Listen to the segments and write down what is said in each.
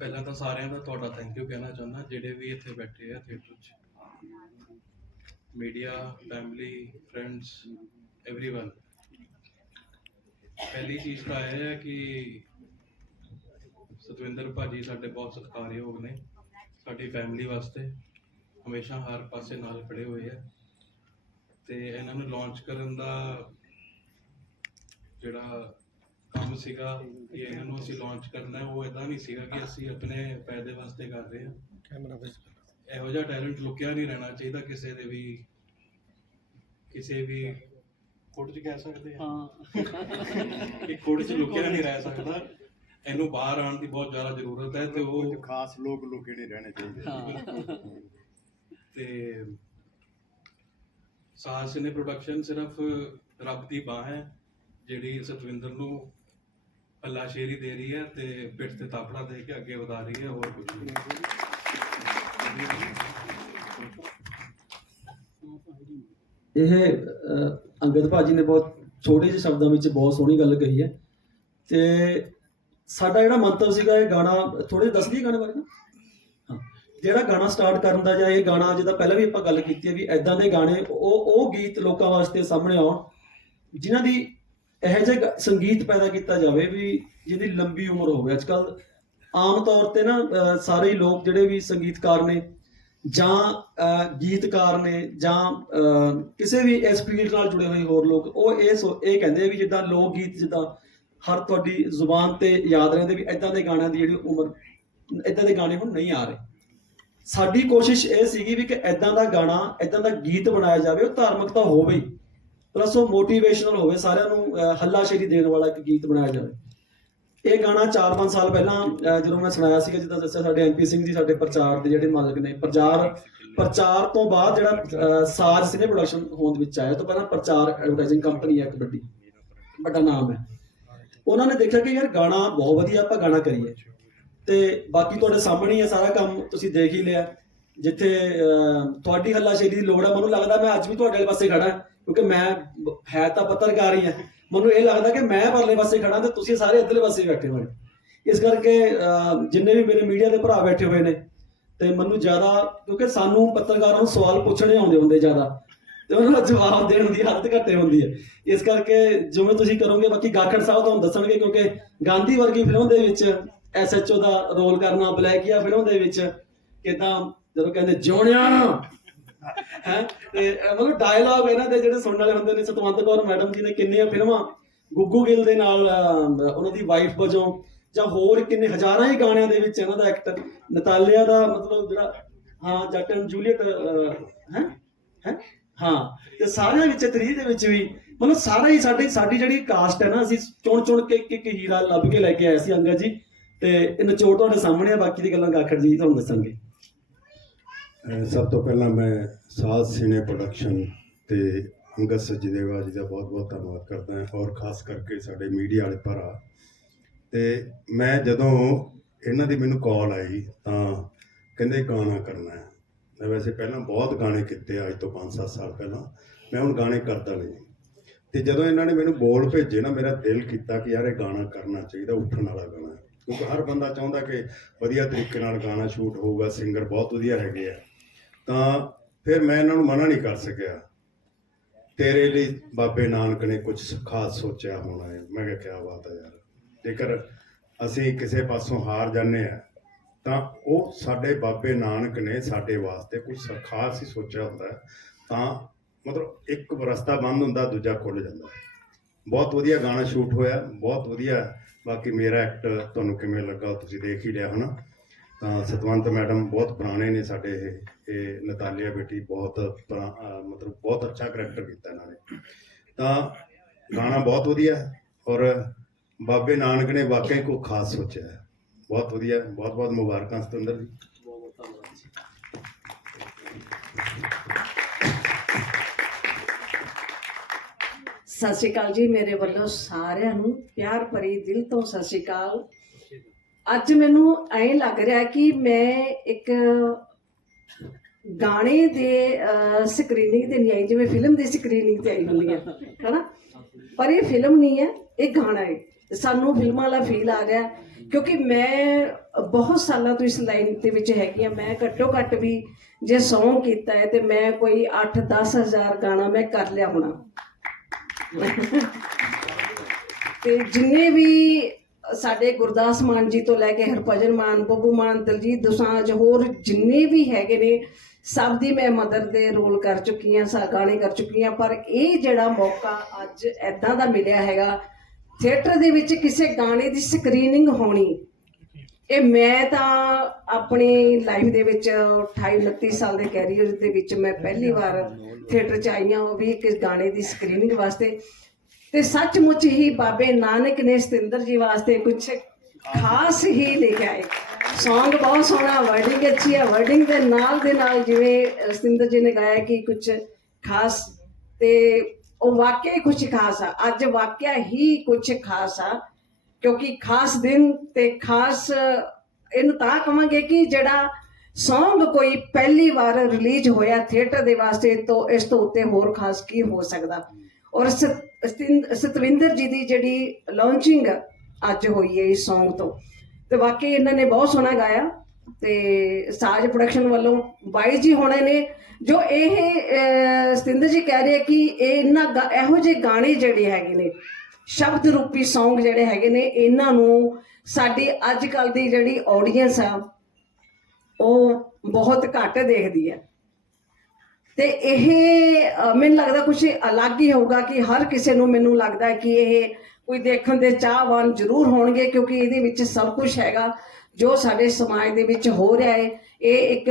ਪਹਿਲਾਂ ਤਾਂ ਸਾਰਿਆਂ ਦਾ ਤੁਹਾਡਾ ਥੈਂਕ ਯੂ ਕਹਿਣਾ ਚਾਹੁੰਦਾ ਜਿਹੜੇ ਵੀ ਇੱਥੇ ਬੈਠੇ ਆ ਥੀਏਟਰ 'ਚ ਮੀਡੀਆ ਫੈਮਿਲੀ ਫਰੈਂਡਸ एवरीवन ਪਹਿਲੀ ਚੀਜ਼ ਤਾਂ ਇਹ ਹੈ ਕਿ ਸਤਵਿੰਦਰ ਭਾਜੀ ਸਾਡੇ ਬਹੁਤ ਸਤਿਕਾਰਯੋਗ ਨੇ ਸਾਡੀ ਫੈਮਿਲੀ ਵਾਸਤੇ ਹਮੇਸ਼ਾ ਹਰ ਪਾਸੇ ਨਾਲ ਖੜੇ ਹੋਏ ਆ ਤੇ ਇਹਨਾਂ ਨੂੰ ਲਾਂਚ ਕਰਨ ਦਾ ਜਿਹੜਾ ਕੰਮ ਸੀਗਾ ਕਿ ਇਹਨਾਂ ਨੂੰ ਅਸੀਂ ਲਾਂਚ ਕਰਨਾ ਉਹ ਇਦਾਂ ਨਹੀਂ ਸੀਗਾ ਕਿ ਅਸੀਂ ਆਪਣੇ ਫਾਇਦੇ ਵਾਸਤੇ ਕਰ ਰਹੇ ਹਾਂ। ਕੈਮਰਾ ਵਿੱਚ ਇਹੋ ਜਿਹਾ ਟੈਲੈਂਟ ਲੁਕਿਆ ਨਹੀਂ ਰਹਿਣਾ ਚਾਹੀਦਾ ਕਿਸੇ ਦੇ ਵੀ ਕਿਸੇ ਵੀ ਕੋਟ 'ਚ ਕਹਿ ਸਕਦੇ ਆ। ਹਾਂ। ਕਿ ਕੋਟ 'ਚ ਲੁਕਿਆ ਨਹੀਂ ਰਹਿ ਸਕਦਾ। ਇਹਨੂੰ ਬਾਹਰ ਆਉਣ ਦੀ ਬਹੁਤ ਜ਼ਿਆਦਾ ਜ਼ਰੂਰਤ ਹੈ ਤੇ ਉਹ ਕੁਝ ਖਾਸ ਲੋਕ ਲੁਕੇ ਨਹੀਂ ਰਹਿਣੇ ਚਾਹੀਦੇ। ਤੇ ਸਾਹਸ ਨੇ ਪ੍ਰੋਡਕਸ਼ਨ ਸਿਰਫ ਰੱਬ ਦੀ ਬਾਹ ਹੈ ਜਿਹੜੀ ਸਤਵਿੰਦਰ ਨੂੰ ਅੱਲਾਸ਼ੇਰੀ ਦੇ ਰਹੀ ਹੈ ਤੇ ਪਿੱਠ ਤੇ ਤਾਪੜਾ ਦੇ ਕੇ ਅੱਗੇ ਵਧਾ ਰਹੀ ਹੈ, ਹੋਰ ਕੁਝ ਨਹੀਂ। ਇਹ ਅੰਗਦ ਭਾਜੀ ਨੇ ਬਹੁਤ ਛੋਟੇ ਜਿਹੇ ਸ਼ਬਦਾਂ ਵਿੱਚ ਬਹੁਤ ਸੋਹਣੀ ਗੱਲ ਕਹੀ ਹੈ। ਤੇ ਸਾਡਾ ਜਿਹੜਾ ਮੰਤਵ ਸੀਗਾ, ਇਹ ਗਾਣਾ ਥੋੜੇ ਦੱਸ ਦਈਏ ਗਾਣੇ ਬਾਰੇ ਹਾਂ। ਜਿਹੜਾ ਗਾਣਾ ਸਟਾਰਟ ਕਰਨ ਦਾ ਜਾਂ ਇਹ ਗਾਣਾ ਜਿਹਦਾ ਪਹਿਲਾਂ ਵੀ ਆਪਾਂ ਗੱਲ ਕੀਤੀ ਹੈ ਵੀ ਐਦਾਂ ਦੇ ਗਾਣੇ ਉਹ ਉਹ ਗੀਤ ਲੋਕਾਂ ਵਾਸਤੇ ਸਾਹਮਣੇ ਆਉਣ, ਜਿਨ੍ਹਾਂ ਦੀ ਇਹੋ ਜਿਹੇ ਗ- ਸੰਗੀਤ ਪੈਦਾ ਕੀਤਾ ਜਾਵੇ ਵੀ ਜਿਹਦੀ ਲੰਬੀ ਉਮਰ ਹੋਵੇ। ਅੱਜ ਕੱਲ ਆਮ ਤੌਰ ਤੇ ਨਾ ਸਾਰੇ ਹੀ ਲੋਕ ਜਿਹੜੇ ਵੀ ਸੰਗੀਤਕਾਰ ਨੇ ਜਾਂ ਗੀਤਕਾਰ ਨੇ ਜਾਂ ਕਿਸੇ ਵੀ ਇਸ ਫੀਲਡ ਨਾਲ ਜੁੜੇ ਹੋਏ ਹੋਰ ਲੋਕ, ਉਹ ਇਹ ਸੋ- ਇਹ ਕਹਿੰਦੇ ਵੀ ਜਿੱਦਾਂ ਲੋਕ ਗੀਤ ਜਿੱਦਾਂ ਹਰ ਤੁਹਾਡੀ ਜ਼ੁਬਾਨ ਤੇ ਯਾਦ ਰਹਿੰਦੇ ਵੀ ਇਦਾਂ ਦੇ ਗਾਣਿਆਂ ਦੀ ਜਿਹੜੀ ਉਮਰ ਇਦਾਂ ਦੇ ਗਾਣੇ ਹੁਣ ਨਹੀਂ ਆ ਰਹੇ। ਸਾਡੀ ਕੋਸ਼ਿਸ਼ ਇਹ ਸੀਗੀ ਵੀ ਕਿ ਇਦਾਂ ਦਾ ਗਾਣਾ ਇਦਾਂ ਦਾ ਗੀਤ ਬਣਾਇਆ ਜਾਵੇ, ਉਹ ਧਾਰਮਿਕ ਤਾਂ ਹੋਵੇ। ਹੀ ਪਲੱਸ ਉਹ ਮੋਟੀਵੇਸ਼ਨਲ ਹੋਵੇ ਸਾਰਿਆਂ ਨੂੰ ਅਹ, ਹੱਲਾਸ਼ੇਰੀ ਦੇਣ ਵਾਲਾ ਇੱਕ ਗੀਤ ਬਣਾਇਆ ਜਾਵੇ। ਇਹ ਗਾਣਾ 4-5 ਸਾਲ ਪਹਿਲਾਂ ਜਦੋਂ ਮੈਂ ਸੁਣਾਇਆ ਸੀਗਾ ਜਿੱਦਾਂ ਦੱਸਿਆ ਸਾਡੇ ਐਮਪੀ ਸਿੰਘ ਜੀ ਸਾਡੇ ਪ੍ਰਚਾਰ ਦੇ ਜਿਹੜੇ ਮਾਲਕ ਨੇ ਪ੍ਰਚਾਰ ਪ੍ਰਚਾਰ ਤੋਂ ਬਾਅਦ ਜਿਹੜਾ ਸਾਜ ਸਿਨੇ ਪ੍ਰੋਡਕਸ਼ਨ ਹੋਂਦ ਵਿੱਚ ਆਇਆ ਤੋਂ ਪਹਿਲਾਂ ਪ੍ਰਚਾਰ ਐਡਵਰਟਾਈਜ਼ਿੰਗ ਕੰਪਨੀ ਹੈ ਇੱਕ ਵੱਡੀ ਵੱਡਾ ਨਾਮ ਹੈ। ਉਹਨਾਂ ਨੇ ਦੇਖਿਆ ਕਿ ਯਾਰ ਗਾਣਾ ਬਹੁਤ ਵਧੀਆ ਆਪਾਂ ਗਾਣਾ ਕਰੀਏ। ਤੇ ਬਾਕੀ ਤੁਹਾਡੇ ਸਾਹਮਣੇ ਹੀ ਹੈ ਸਾਰਾ ਕੰਮ ਤੁਸੀਂ ਦੇਖ ਹੀ ਲਿਆ। ਜਿੱਥੇ ਅਹ, ਤੁਹਾਡੀ ਹੱਲਾਸ਼ੇਰੀ ਦੀ ਲੋੜ ਹੈ ਮੈਨੂੰ ਲੱਗਦਾ ਮੈਂ ਅੱਜ ਵੀ ਤੁਹਾਡੇ ਵਾਲੇ ਪਾਸੇ ਖੜਾ। ਹਾਂ, ਕਿਉਂਕਿ ਮੈਂ ਹੈ ਤਾਂ ਪੱਤਰਕਾਰ ਹੀ ਹਾਂ। ਮੈਨੂੰ ਇਹ ਲੱਗਦਾ ਕਿ ਮੈਂ ਪਰਲੇ ਪਾਸੇ ਖੜਾ ਤੇ ਤੁਸੀਂ ਸਾਰੇ ਇੱਧਰਲੇ ਪਾਸੇ ਬੈਠੇ ਹੋਏ ਇਸ ਕਰਕੇ ਜਿੰਨੇ ਵੀ ਮੇਰੇ ਮੀਡੀਆ ਦੇ ਭਰਾ ਬੈਠੇ ਹੋਏ ਨੇ ਤੇ ਮੈਨੂੰ ਜ਼ਿਆਦਾ, ਕਿਉਂਕਿ ਸਾਨੂੰ ਪੱਤਰਕਾਰਾਂ ਨੂੰ ਸਵਾਲ ਪੁੱਛਣੇ ਆਉਂਦੇ ਹੁੰਦੇ ਜ਼ਿਆਦਾ ਤੇ ਉਹਨਾਂ ਦਾ ਜਵਾਬ ਦੇਣ ਦੀ ਹੱਦ ਘੱਟੇ ਹੁੰਦੀ ਹੈ। ਇਸ ਕਰਕੇ ਜਿਵੇਂ ਤੁਸੀਂ ਕਰੋਗੇ, ਬਾਕੀ ਗਾਖੜ ਸਾਹਿਬ ਤੁਹਾਨੂੰ ਦੱਸਣਗੇ ਕਿਉਂਕਿ ਗਾਂਧੀ ਵਰਗੀ ਫਿਲਮ ਦੇ ਵਿੱਚ ਐਸਐਚਓ ਦਾ ਰੋਲ ਕਰਨਾ, ਬਲੈਕੀਆ ਫਿਲਮ ਦੇ ਵਿੱਚ ਕਿਦਾਂ ਜਦੋਂ ਕਹਿੰਦੇ ਜਿਉਣਿਆ ਹੈ? ਤੇ ਮਤਲਬ ਡਾਇਲੌਗ ਇਹਨਾਂ ਦੇ ਜਿਹੜੇ ਸੁਣਨ ਵਾਲੇ ਹੁੰਦੇ ਨੇ, ਸਤਵੰਤ ਕੌਰ ਮੈਡਮ ਜੀ ਨੇ ਕਿੰਨੀਆਂ ਫਿਲਮਾਂ ਗੁੱਗੂ ਗਿੱਲ ਦੇ ਨਾਲ ਉਹਨਾਂ ਦੀ ਵਾਈਫ ਵਜੋਂ, ਜਾਂ ਹੋਰ ਕਿੰਨੇ ਹਜ਼ਾਰਾਂ ਹੀ ਗਾਣਿਆਂ ਦੇ ਵਿੱਚ ਇਹਨਾਂ ਦਾ ਐਕਟਰ ਨਤਾਲਿਆ ਦਾ ਮਤਲਬ ਜਿਹੜਾ, ਹਾਂ, ਜੱਟ ਐਂਡ ਜੂਲੀਅਟ ਹੈ? ਹੈ? ਹਾਂ, ਤੇ ਸਾਰਿਆਂ ਵਿੱਚ 3 ਦੇ ਵਿੱਚ ਵੀ, ਮਤਲਬ ਸਾਰਾ ਹੀ ਸਾਡੀ ਸਾਡੀ ਜਿਹੜੀ ਕਾਸਟ ਹੈ ਨਾ, ਅਸੀਂ ਚੁਣ ਚੁਣ ਕੇ ਇੱਕ ਇੱਕ ਹੀਰਾ ਲੱਭ ਕੇ ਲੈ ਕੇ ਆਏ ਸੀ ਅੰਗਦ ਜੀ, ਤੇ ਇਹ ਨਿਚੋੜ ਤੁਹਾਡੇ ਸਾਹਮਣੇ ਆ, ਬਾਕੀ ਦੀ ਗੱਲਾਂ ਗਾਖੜ ਜੀ ਤੁਹਾਨੂੰ ਦੱਸਣਗੇ ਸਭ ਤੋਂ ਪਹਿਲਾਂ ਮੈਂ ਸਾਧ ਸਿਨੇ ਪ੍ਰੋਡਕਸ਼ਨ ਤੇ ਅੰਗਦ ਸਚਦੇਵਾ ਜੀ ਦਾ ਬਹੁਤ-ਬਹੁਤ ਧੰਨਵਾਦ ਕਰਦਾ ਹਾਂ ਔਰ ਖਾਸ ਕਰਕੇ ਸਾਡੇ ਮੀਡੀਆ ਵਾਲੇ ਭਰਾ। ਤੇ ਮੈਂ ਜਦੋਂ ਇਹਨਾਂ ਦੀ ਮੈਨੂੰ ਕਾਲ ਆਈ ਤਾਂ ਕਹਿੰਦੇ ਗਾਣਾ ਕਰਨਾ ਹੈ। ਮੈਂ ਵੈਸੇ ਪਹਿਲਾਂ ਬਹੁਤ ਗਾਣੇ ਕੀਤੇ ਅੱਜ ਤੋਂ 5-7 ਸਾਲ ਪਹਿਲਾਂ। ਮੈਂ ਹੁਣ ਗਾਣੇ ਕਰਦਾ ਨਹੀਂ। ਤੇ ਜਦੋਂ ਇਹਨਾਂ ਨੇ ਮੈਨੂੰ ਬੋਲ ਭੇਜੇ ਨਾ, ਮੇਰਾ ਦਿਲ ਕੀਤਾ ਕਿ ਯਾਰ ਇਹ ਗਾਣਾ ਕਰਨਾ ਚਾਹੀਦਾ, ਉੱਠਣ ਵਾਲਾ ਗਾਣਾ ਕਿਉਂਕਿ ਹਰ ਬੰਦਾ ਚਾਹੁੰਦਾ ਕਿ ਵਧੀਆ ਤਰੀਕੇ ਨਾਲ ਗਾਣਾ ਸ਼ੂਟ ਹੋਊਗਾ ਸਿੰਗਰ ਬਹੁਤ ਵਧੀਆ ਹੈਗੇ ਆ। ਤਾਂ ਫਿਰ ਮੈਂ ਇਹਨਾਂ ਨੂੰ ਮਨਾ ਨਹੀਂ ਕਰ ਸਕਿਆ। ਤੇਰੇ ਲਈ ਬਾਬੇ ਨਾਨਕ ਨੇ ਕੁਝ ਖਾਸ ਸੋਚਿਆ ਹੋਣਾ ਹੈ। ਮੈਂ ਕਿਹਾ, ਕਿਆ ਬਾਤ ਹੈ ਯਾਰ। ਜੇਕਰ ਅਸੀਂ ਕਿਸੇ ਪਾਸੋਂ ਹਾਰ ਜਾਂਦੇ ਆ ਤਾਂ ਉਹ ਸਾਡੇ ਬਾਬੇ ਨਾਨਕ ਨੇ ਸਾਡੇ ਵਾਸਤੇ ਕੁਝ ਖਾਸ ਹੀ ਸੋਚਿਆ ਹੁੰਦਾ ਤਾਂ ਮਤਲਬ ਇੱਕ ਰਸਤਾ ਬੰਦ ਹੁੰਦਾ, ਦੂਜਾ ਖੁੱਲ ਜਾਂਦਾ ਬਹੁਤ ਵਧੀਆ ਗਾਣਾ ਸ਼ੂਟ ਹੋਇਆ, ਬਹੁਤ ਵਧੀਆ। ਬਾਕੀ ਮੇਰਾ ਐਕਟ ਤੁਹਾਨੂੰ ਕਿਵੇਂ ਲੱਗਾ ਤੁਸੀਂ ਦੇਖ ਹੀ ਲਿਆ, ਹਨਾ? ਤਾਂ ਸਤਵੰਤ ਮੈਡਮ ਬਹੁਤ ਪੁਰਾਣੇ ਨੇ ਸਾਡੇ ਇਹ। ਇਹ ਨਤਾਲੀਆ ਬੇਟੀ ਬਹੁਤ ਮਤਲਬ ਬਹੁਤ ਅੱਛਾ ਕਰੈਕਟਰ ਕੀਤਾ ਇਹਨਾਂ ਨੇ। ਤਾਂ ਗਾਣਾ ਬਹੁਤ ਵਧੀਆ ਔਰ ਬਾਬੇ ਨਾਨਕ ਨੇ ਵਾਕਿਆ ਕੋਈ ਖਾਸ ਸੋਚਿਆ ਹੈ। ਬਹੁਤ ਵਧੀਆ ਬਹੁਤ ਬਹੁਤ ਮੁਬਾਰਕਾਂ ਸਤਿੰਦਰ ਜੀ ਬਹੁਤ ਬਹੁਤ ਧੰਨਵਾਦ ਜੀ। ਸਤਿ ਸ਼੍ਰੀ ਅਕਾਲ ਜੀ ਮੇਰੇ ਵੱਲੋਂ ਸਾਰਿਆਂ ਨੂੰ। ਪਿਆਰ ਭਰੀ ਦਿਲ ਤੋਂ ਸਤਿ ਸ਼੍ਰੀ ਅਕਾਲ। ਅੱਜ ਮੈਨੂੰ ਐਂ ਲੱਗ ਰਿਹਾ ਕਿ ਮੈਂ ਇੱਕ ਗਾਣੇ ਦੇ ਸਕਰੀਨਿੰਗ ਤੇ ਨਹੀਂ ਆਈ, ਜਿਵੇਂ ਫਿਲਮ ਦੀ ਸਕਰੀਨਿੰਗ ਤੇ ਆਈ ਹੁੰਦੀ ਹੈ, ਹਨਾ? ਪਰ ਇਹ ਫਿਲਮ ਨਹੀਂ ਹੈ, ਇਹ ਗਾਣਾ ਹੈ। ਸਾਨੂੰ ਫਿਲਮਾਂ ਵਾਲਾ ਫੀਲ ਆ ਰਿਹਾ ਕਿਉਂਕਿ ਮੈਂ ਬਹੁਤ ਸਾਲਾਂ ਤੋਂ ਇਸ ਲਾਈਨ ਦੇ ਵਿੱਚ ਹੈਗੀ ਆ ਮੈਂ ਘੱਟੋ ਘੱਟ ਵੀ ਜੇ ਸੌਂਗ ਕੀਤਾ ਹੈ, ਤੇ ਮੈਂ ਕੋਈ 8-10 ਹਜ਼ਾਰ ਗਾਣਾ ਮੈਂ ਕਰ ਲਿਆ ਹੋਣਾ। ਤੇ ਜਿੰਨੇ ਵੀ ਸਾਡੇ ਗੁਰਦਾਸ ਮਾਨ ਜੀ ਤੋਂ ਲੈ ਕੇ ਹਰਭਜਨ ਮਾਨ, ਬੱਬੂ ਮਾਨ, ਦਲਜੀਤ ਦੋਸਾਂਝ, ਹੋਰ ਜਿੰਨੇ ਵੀ ਹੈਗੇ ਨੇ, ਸਭ ਦੀ ਮੈਂ ਮਦਰ ਦੇ ਰੋਲ ਕਰ ਚੁੱਕੀ ਹਾਂ, ਸਾ, ਗਾਣੇ ਕਰ ਚੁੱਕੀ ਹਾਂ, ਪਰ ਇਹ ਜਿਹੜਾ ਮੌਕਾ ਅੱਜ ਐਦਾਂ ਦਾ ਮਿਲਿਆ ਹੈਗਾ, ਥੀਏਟਰ ਦੇ ਵਿੱਚ ਕਿਸੇ ਗਾਣੇ ਦੀ ਸਕਰੀਨਿੰਗ ਹੋਣੀ, ਇਹ ਮੈਂ ਤਾਂ ਆਪਣੀ ਲਾਈਫ ਦੇ ਵਿੱਚ 28 29 ਸਾਲ ਦੇ ਕੈਰੀਅਰ ਦੇ ਵਿੱਚ ਮੈਂ ਪਹਿਲੀ ਵਾਰ ਥੀਏਟਰ 'ਚ ਆਈ ਹਾਂ, ਉਹ ਵੀ ਇੱਕ ਗਾਣੇ ਦੀ ਸਕਰੀਨਿੰਗ ਵਾਸਤੇ। ਤੇ ਸੱਚਮੁੱਚ ਹੀ ਬਾਬੇ ਨਾਨਕ ਨੇ ਸਤਿੰਦਰ ਜੀ ਵਾਸਤੇ ਕੁਝ ਖਾਸ ਹੀ ਲਿਖਿਆ ਹੈ। ਸੌਂਗ ਬਹੁਤ ਸੋਹਣਾ ਵਰਡਿੰਗ ਅੱਛੀ ਹੈ। ਵਰਡਿੰਗ ਦੇ ਨਾਲ ਦੇ ਨਾਲ ਜਿਵੇਂ ਸਤਿੰਦਰ ਜੀ ਨੇ ਗਾਇਆ ਕਿ ਕੁਝ ਖਾਸ ਤੇ ਉਹ ਵਾਕਿਆ ਹੀ ਕੁਝ ਖਾਸ ਆ। ਅੱਜ ਵਾਕਿਆ ਹੀ ਕੁਝ ਖਾਸ ਆ, ਕਿਉਂਕਿ ਖਾਸ ਦਿਨ ਤੇ ਖਾਸ, ਇਹਨੂੰ ਤਾਂ ਕਵਾਂਗੇ ਕਿ ਜਿਹੜਾ ਸੌਂਗ ਕੋਈ ਪਹਿਲੀ ਵਾਰ ਰਿਲੀਜ਼ ਹੋਇਆ ਥੀਏਟਰ ਦੇ ਵਾਸਤੇ, ਤੋਂ ਇਸ ਤੋਂ ਉੱਤੇ ਹੋਰ ਖਾਸ ਕੀ ਹੋ ਸਕਦਾ? ਔਰ ਸਤ- ਸਤਿੰ- ਸਤਵਿੰਦਰ ਜੀ ਦੀ ਜਿਹੜੀ ਲਾਂਚਿੰਗ ਅੱਜ ਹੋਈ ਹੈ ਇਸ Song ਤੋਂ। ਤੇ ਵਾਕਈ ਇਹਨਾਂ ਨੇ ਬਹੁਤ ਸੋਹਣਾ ਗਾਇਆ ਤੇ ਸਾਜ ਪ੍ਰੋਡਕਸ਼ਨ ਵੱਲੋਂ ਬਾਈ ਜੀ ਹੋਣੇ ਨੇ, ਜੋ ਇਹ ਸਤਿੰਦਰ ਜੀ ਕਹਿ ਰਹੇ ਕਿ ਇਹ ਇਹਨਾਂ ਗਾ- ਇਹੋ ਜਿਹੇ ਗਾਣੇ ਜਿਹੜੇ ਹੈਗੇ ਨੇ, ਸ਼ਬਦ ਰੂਪੀ Song ਜਿਹੜੇ ਹੈਗੇ ਨੇ, ਇਹਨਾਂ ਨੂੰ ਸਾਡੀ ਅੱਜ ਕੱਲ ਦੀ ਜਿਹੜੀ ਆਡੀਅנס ਆ, ਉਹ ਬਹੁਤ ਘੱਟ ਦੇਖਦੀ ਹੈ। ਤੇ ਇਹ ਮੈਨੂੰ ਲੱਗਦਾ ਕੁਝ ਅਲੱਗ ਹੀ ਹੋਊਗਾ ਕਿ ਹਰ ਕਿਸੇ ਨੂੰ ਮੈਨੂੰ ਲੱਗਦਾ ਕਿ ਇਹ ਕੋਈ ਦੇਖਣ ਦੇ ਚਾਹਵਾਨ ਜ਼ਰੂਰ ਹੋਣਗੇ ਕਿਉਂਕਿ ਇਹਦੇ ਵਿੱਚ ਸਭ ਕੁਝ ਹੈਗਾ, ਜੋ ਸਾਡੇ ਸਮਾਜ ਦੇ ਵਿੱਚ ਹੋ ਰਿਹਾ ਹੈ। ਇਹ ਇੱਕ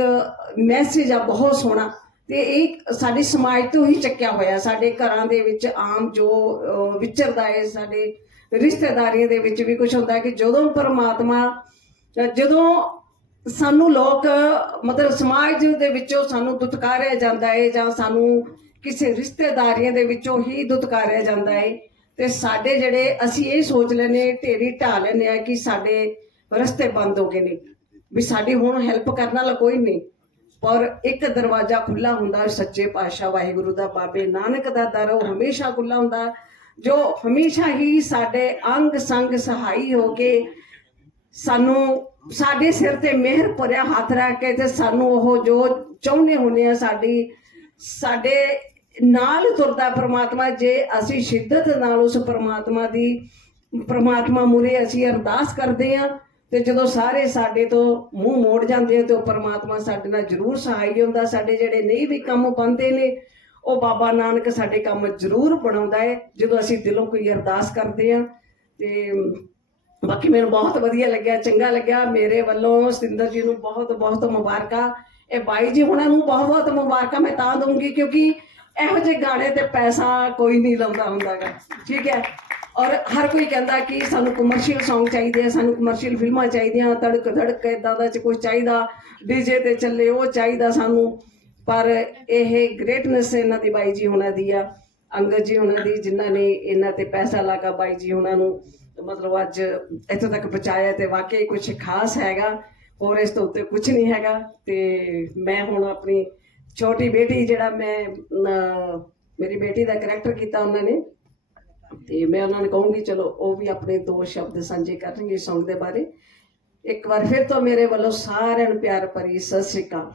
ਮੈਸੇਜ ਆ, ਬਹੁਤ ਸੋਹਣਾ। ਤੇ ਇਹ ਸਾਡੇ ਸਮਾਜ ਤੋਂ ਹੀ ਚੱਕਿਆ ਹੋਇਆ, ਸਾਡੇ ਘਰਾਂ ਦੇ ਵਿੱਚ ਆਮ ਜੋ ਵਿਚਰਦਾ ਹੈ, ਸਾਡੇ ਰਿਸ਼ਤੇਦਾਰੀਆਂ ਦੇ ਵਿੱਚ ਵੀ ਕੁਝ ਹੁੰਦਾ ਹੈ ਕਿ ਜਦੋਂ ਪਰਮਾਤਮਾ ਜਦੋਂ ਸਾਨੂੰ ਲੋਕ, ਮਤਲਬ ਸਮਾਜ ਦੇ ਵਿੱਚੋਂ ਸਾਨੂੰ ਦੁਤਕਾਰਿਆ ਜਾਂਦਾ ਹੈ ਜਾਂ ਸਾਨੂੰ ਕਿਸੇ ਰਿਸ਼ਤੇਦਾਰੀਆਂ ਦੇ ਵਿੱਚੋਂ ਹੀ ਦੁਤਕਾਰਿਆ ਜਾਂਦਾ ਹੈ ਤੇ ਸਾਡੇ ਜਿਹੜੇ ਅਸੀਂ ਇਹ ਸੋਚ ਲੈਨੇ ਢੇਰੀ ਢਾ ਲੈਨੇ ਆ ਕਿ ਸਾਡੇ ਰਸਤੇ ਬੰਦ ਹੋ ਗਏ ਨੇ, ਵੀ ਸਾਡੀ ਹੁਣ ਹੈਲਪ ਕਰਨ ਵਾਲਾ ਕੋਈ ਨਹੀਂ। ਪਰ ਇੱਕ ਦਰਵਾਜ਼ਾ ਖੁੱਲਾ ਹੁੰਦਾ ਸੱਚੇ ਪਾਤਸ਼ਾਹ ਵਾਹਿਗੁਰੂ ਦਾ, ਬਾਬੇ ਨਾਨਕ ਦਾ ਦਰ, ਉਹ ਹਮੇਸ਼ਾ ਖੁੱਲਾ ਹੁੰਦਾ, ਜੋ ਹਮੇਸ਼ਾ ਹੀ ਸਾਡੇ ਅੰਗ ਸੰਗ ਸਹਾਈ ਹੋ ਕੇ ਸਾਨੂੰ ਸਾਡੇ ਸਿਰ ਤੇ ਮਿਹਰ ਭਰਿਆ ਹੱਥ ਰੱਖ ਕੇ ਤੇ ਸਾਨੂੰ ਉਹ ਜੋ ਚਾਹੁੰਦੇ ਹੁੰਦੇ ਆ ਸਾਡੀ, ਸਾਡੇ ਨਾਲ ਤੁਰਦਾ ਪ੍ਰਮਾਤਮਾ, ਜੇ ਅਸੀਂ ਸ਼ਿੱਦਤ ਨਾਲ ਉਸ ਪ੍ਰਮਾਤਮਾ ਦੀ, ਪ੍ਰਮਾਤਮਾ ਮੂਰੇ ਅਸੀਂ ਅਰਦਾਸ ਕਰਦੇ ਆ ਤੇ ਜਦੋਂ ਸਾਰੇ ਸਾਡੇ ਤੋਂ ਮੂੰਹ ਮੋੜ ਜਾਂਦੇ ਆ ਤੇ ਉਹ ਪ੍ਰਮਾਤਮਾ ਸਾਡੇ ਨਾਲ ਜ਼ਰੂਰ ਸਹਾਈ ਹੁੰਦਾ। ਸਾਡੇ ਜਿਹੜੇ ਨਹੀਂ ਵੀ ਕੰਮ ਬੰਦੇ ਨੇ, ਉਹ ਬਾਬਾ ਨਾਨਕ ਸਾਡੇ ਕੰਮ ਜ਼ਰੂਰ ਬਣਾਉਂਦਾ ਹੈ। ਜਦੋਂ ਅਸੀਂ ਦਿਲੋਂ ਕੋਈ ਅਰਦਾਸ ਕਰਦੇ ਆ ਤੇ ਬਾਕੀ ਮੈਨੂੰ ਬਹੁਤ ਵਧੀਆ ਲੱਗਿਆ, ਚੰਗਾ ਲੱਗਿਆ। ਮੇਰੇ ਵੱਲੋਂ ਸਤਿੰਦਰ ਜੀ ਨੂੰ ਬਹੁਤ ਬਹੁਤ ਮੁਬਾਰਕਾਂ। ਇਹ ਬਾਈ ਜੀ ਹੁਣਾਂ ਨੂੰ ਬਹੁਤ ਬਹੁਤ ਮੁਬਾਰਕਾਂ ਮੈਂ ਤਾਂ ਦਊਂਗੀ ਕਿਉਂਕਿ ਇਹੋ ਜਿਹੇ ਗਾਣੇ ਤੇ ਪੈਸਾ ਕੋਈ ਨਹੀਂ ਲਾਉਂਦਾ ਹੁੰਦਾਗਾ। ਠੀਕ ਹੈ? ਔਰ ਹਰ ਕੋਈ ਕਹਿੰਦਾ ਕਿ ਸਾਨੂੰ ਕਮਰਸ਼ੀਅਲ Song ਚਾਹੀਦੇ ਆ, ਸਾਨੂੰ ਕਮਰਸ਼ੀਅਲ ਫਿਲਮਾਂ ਚਾਹੀਦੀਆਂ, ਤੜਕ ਧੜਕ ਇਦਾਂ ਦਾ ਚ ਕੁਝ ਚਾਹੀਦਾ, ਡੀਜੇ ਤੇ ਚੱਲੇ, ਉਹ ਚਾਹੀਦਾ ਸਾਨੂੰ। ਪਰ ਇਹ ਗ੍ਰੇਟਨੈਸ ਇਹਨਾਂ ਦੀ ਬਾਈ ਜੀ ਹੁਣਾਂ ਦੀ ਆ, ਅੰਗਦ ਜੀ ਉਹਨਾਂ ਦੀ, ਜਿਨ੍ਹਾਂ ਨੇ ਇਹਨਾਂ ਤੇ ਪੈਸਾ ਲਾਗਾ ਬਾਈ ਜੀ ਹੁਣਾਂ ਨੂੰ। ਮਤਲਬ ਅੱਜ ਇੱਥੋਂ ਤੱਕ ਪਹੁੰਚਾਇਆ ਤੇ ਵਾਕਈ ਕੁਝ ਖਾਸ ਹੈਗਾ, ਹੋਰ ਇਸ ਤੋਂ ਉੱਤੇ ਕੁਝ ਨਹੀਂ ਹੈਗਾ ਤੇ ਮੈਂ ਹੁਣ ਆਪਣੀ ਛੋਟੀ ਬੇਟੀ ਜਿਹੜਾ ਮੈਂ ਮੇਰੀ ਬੇਟੀ ਦਾ ਕਰੈਕਟਰ ਕੀਤਾ ਉਹਨਾਂ ਨੇ, ਤੇ ਮੈਂ ਉਹਨਾਂ ਨੂੰ ਕਹੂੰਗੀ, ਚਲੋ ਉਹ ਵੀ ਆਪਣੇ ਦੋ ਸ਼ਬਦ ਸਾਂਝੇ ਕਰਨਗੇ ਸੌਂਗ ਦੇ ਬਾਰੇ। ਇੱਕ ਵਾਰ ਫਿਰ ਤੋਂ ਮੇਰੇ ਵੱਲੋਂ ਸਾਰਿਆਂ ਨੂੰ ਪਿਆਰ ਭਰੀ ਸਤਿ ਸ਼੍ਰੀ ਅਕਾਲ।